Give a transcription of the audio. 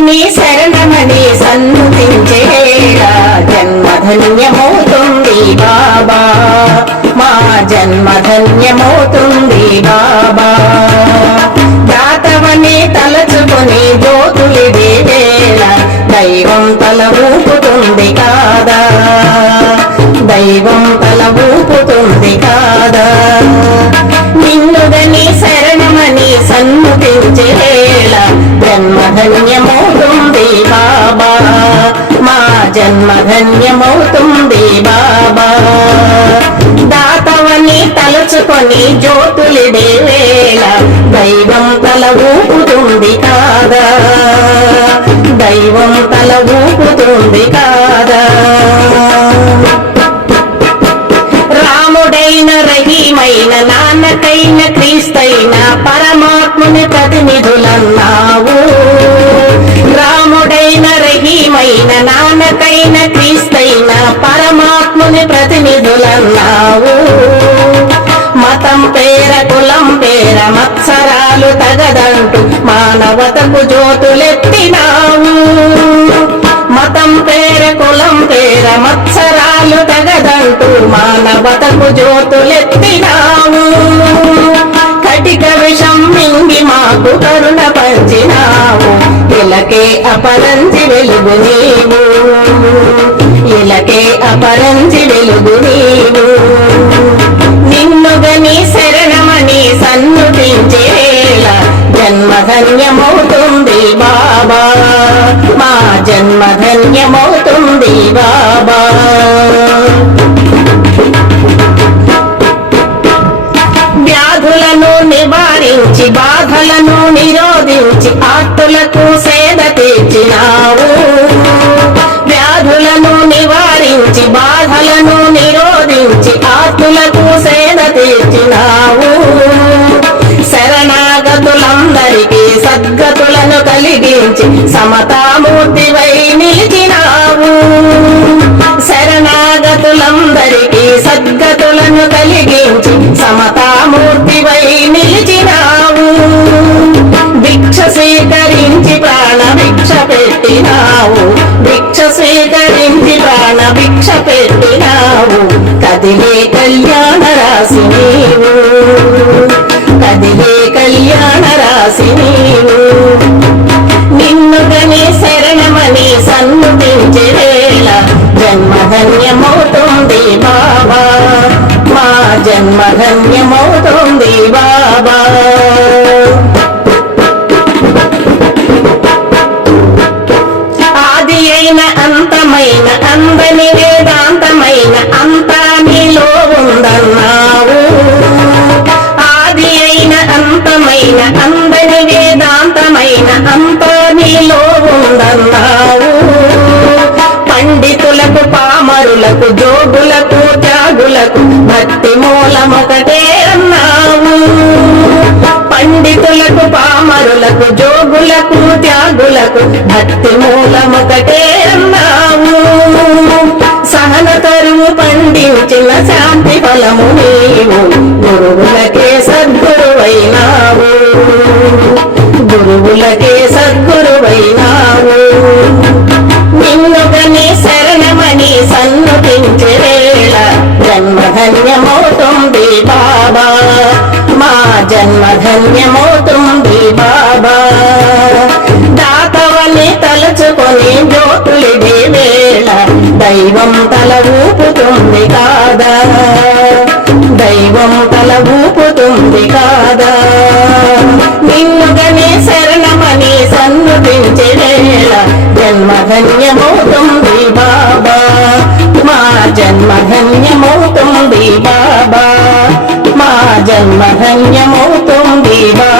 నీ శరణమని సన్నుతించేలా జన్మధన్యమవుతుంది బాబా. మా జన్మధన్యమవుతుంది బాబా. దాతవని తలచుకొని జ్యోతులిడే వేళ దైవం తల ఊపుతుంది కాదా. దైవం జన్మధన్యమవుతుంది బాబా. దాతవని తలుచుకొని జ్యోతులిడే వేళ దైవం తల ఊపుతుంది కాదా. దైవం తల ఊపుతుంది కాదా. రాముడైన రహీమైన నాన్నకైన క్రీస్తైన పరమాత్ముని ప్రతినిధులన్నావు. రాముడైన రహీమైన నానకైన క్రీస్తైన పరమాత్ముని ప్రతినిధులన్నావు. మతం పేర కులం పేర మత్సరాలు తగదంటూ మానవతకు జ్యోతులెత్తినావు. మతం పేర కులం పేర మత్సరాలు తగదంటూ మానవతకు జ్యోతులెత్తి ధన్యమవుతుంది బాబా. వ్యాధులను నివారించి బాధలను నిరోధించి ఆత్తులకు సేద తీర్చినావు. వ్యాధులను నివారించి బాధలను నిరోధించి ఆత్తులకు సేద తీర్చినావు. కలిగించి సమతామూర్తివై నిలిచినావు. శరణాగతులందరికీ సద్గతులను కలిగించి జన్మధన్యమవుతుంది బాబా. ఆది అయిన అంతమైన అందని వేదాంతమైన అంతా నీలో ఉందన్నావు. ఆది అయిన అంతమైన అందని వేదాంతమైన అంతా నీలో ఉందన్నావు. పండితులకు పామరులకు జోగులకు పండితులకు పామరులకు జోగులకు త్యాగులకు భక్తి మూలమొకటే అన్నావు. సహన తరువు పండించిన శాంతి ఫలము తలుచుకొని వేళ దైవం తల ఊపుతుంది కాదా? దైవం తల ఊపుతుంది కాదా? నిన్నుగనే శరణమని సన్నుతించే వేళ జన్మధన్యమవుతుంది బాబా. మా జన్మధన్యమవుతుంది బాబా. మా జన్మధన్యమవుతుంది బాబా.